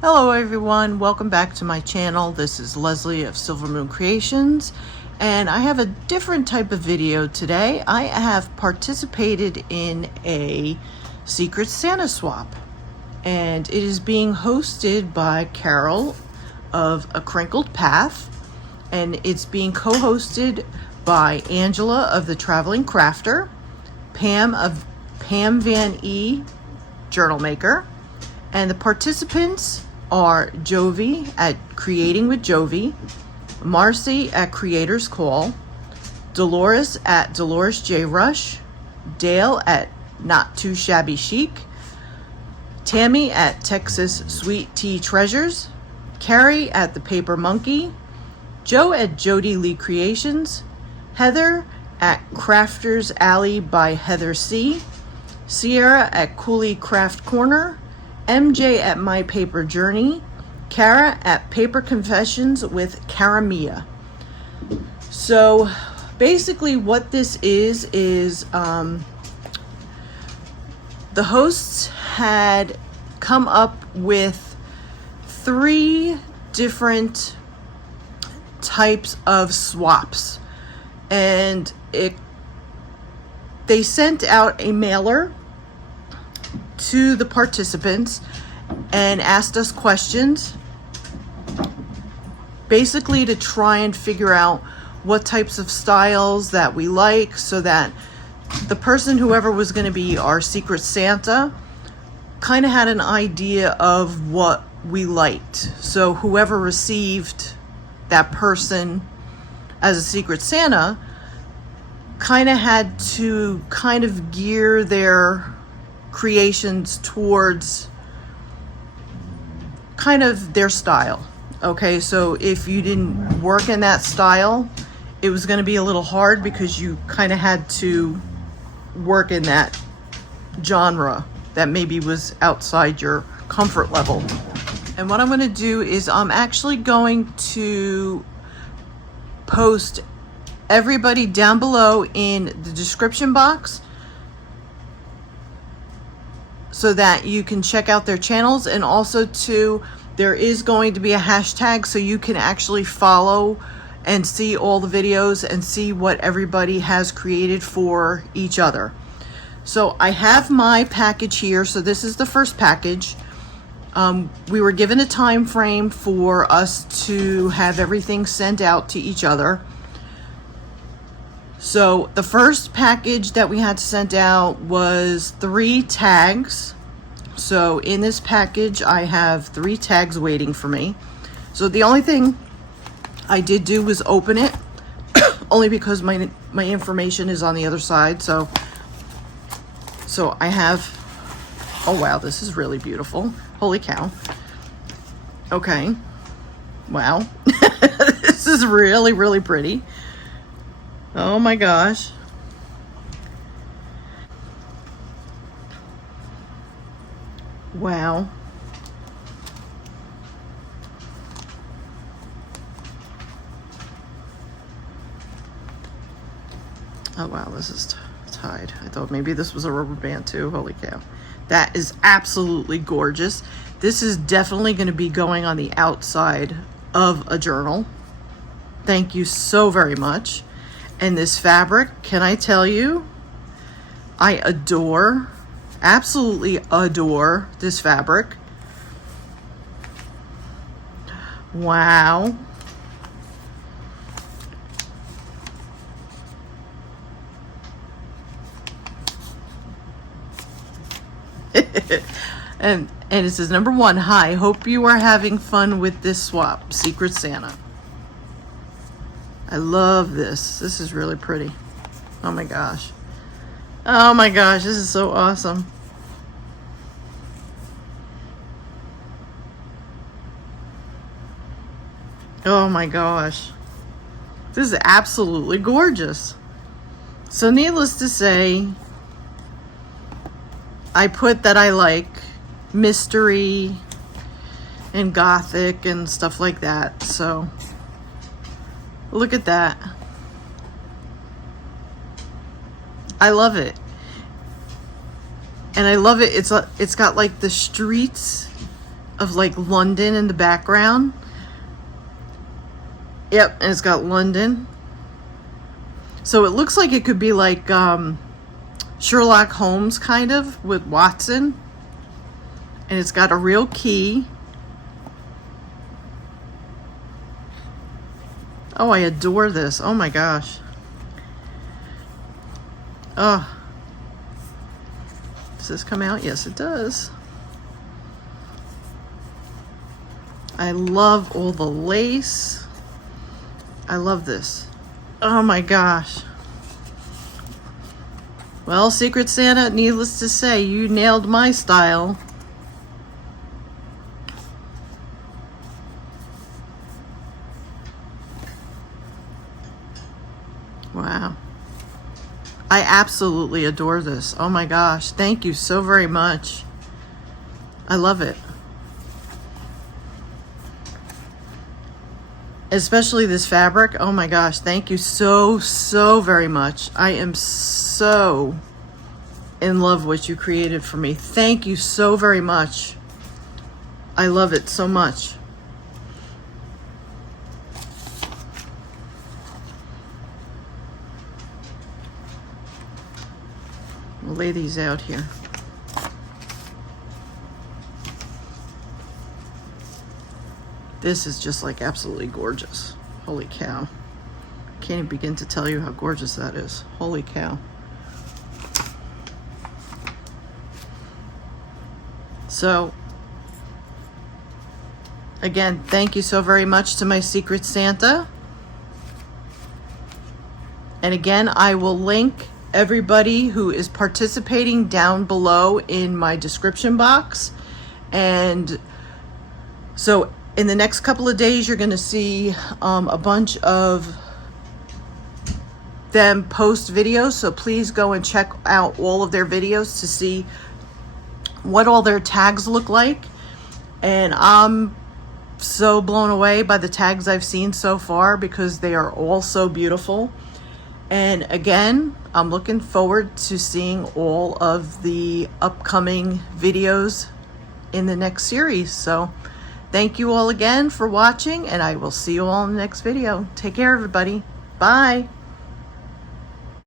Hello everyone, welcome back to my channel. This is Leslie of Silver Moon Creations, and I have a different type of video today. I have participated in a Secret Santa swap, and it is being hosted by Carol of A Crinkled Path, and it's being co-hosted by Angela of The Traveling Crafter, Pam of PamVanEeJournalMaker, and the participants are Jovi at CreatingwithJovi, Marci at CreatorsCall, Dolores at DoloresJRush, Dale at NotTooShabbyChic, Tammy at TexasSweetTeaTreasures, Carrie at The Paper Monkey, Joe at Jodyleacreations, Heather at craftersalleybyheatherc, Sierra at CouleeCraftCorner, MJ at mypaperjourney, Cara at PaperConfessionswithCaraMia. So basically what this is the hosts had come up with 3 different types of swaps, and they sent out a mailer to the participants and asked us questions, basically to try and figure out what types of styles that we like, so that the person, whoever was going to be our Secret Santa, kind of had an idea of what we liked. So whoever received that person as a Secret Santa kind of had to kind of gear their creations towards kind of their style. Okay, so if you didn't work in that style, it was going to be a little hard because you kind of had to work in that genre that maybe was outside your comfort level. And what I'm going to do is I'm actually going to post everybody down below in the description box, so that you can check out their channels. And also too, there is going to be a hashtag so you can actually follow and see all the videos and see what everybody has created for each other. So I have my package here. So this is the first package. We were given a time frame for us to have everything sent out to each other. So the first package that we had to send out was 3 tags. So in this package, I have 3 tags waiting for me. So the only thing I did do was open it, only because my information is on the other side. So I have, oh wow, this is really beautiful. Holy cow. Okay. Wow. This is really, really pretty. Oh my gosh. Wow. Oh wow, this is tied. I thought maybe this was a rubber band too. Holy cow. That is absolutely gorgeous. This is definitely going to be going on the outside of a journal. Thank you so very much. And this fabric, can I tell you, I adore, absolutely adore this fabric. Wow. and it says, number 1, hi, hope you are having fun with this swap, Secret Santa. I love this. This is really pretty. Oh my gosh. Oh my gosh, this is so awesome. Oh my gosh. This is absolutely gorgeous. So needless to say, I put that I like mystery and gothic and stuff like that. So look at that. I love it. And I love it. It's got like the streets of like London in the background. Yep, and it's got London. So it looks like it could be like Sherlock Holmes kind of with Watson. And it's got a real key. Oh, I adore this. Oh my gosh. Oh. Does this come out? Yes, it does. I love all the lace. I love this. Oh my gosh. Well, Secret Santa, needless to say, you nailed my style. Wow. I absolutely adore this. Oh my gosh. Thank you so very much. I love it. Especially this fabric. Oh my gosh. Thank you so very much. I am so in love with what you created for me. Thank you so very much. I love it so much. We'll lay these out here. This is just like absolutely gorgeous. Holy cow. Can't even begin to tell you how gorgeous that is. Holy cow. So, again, thank you so very much to my Secret Santa. And again, I will link everybody who is participating down below in my description box. And so in the next couple of days, you're going to see a bunch of them post videos. So please go and check out all of their videos to see what all their tags look like. And I'm so blown away by the tags I've seen so far because they are all so beautiful. And again, I'm looking forward to seeing all of the upcoming videos in the next series. So thank you all again for watching, and I will see you all in the next video. Take care, everybody. Bye.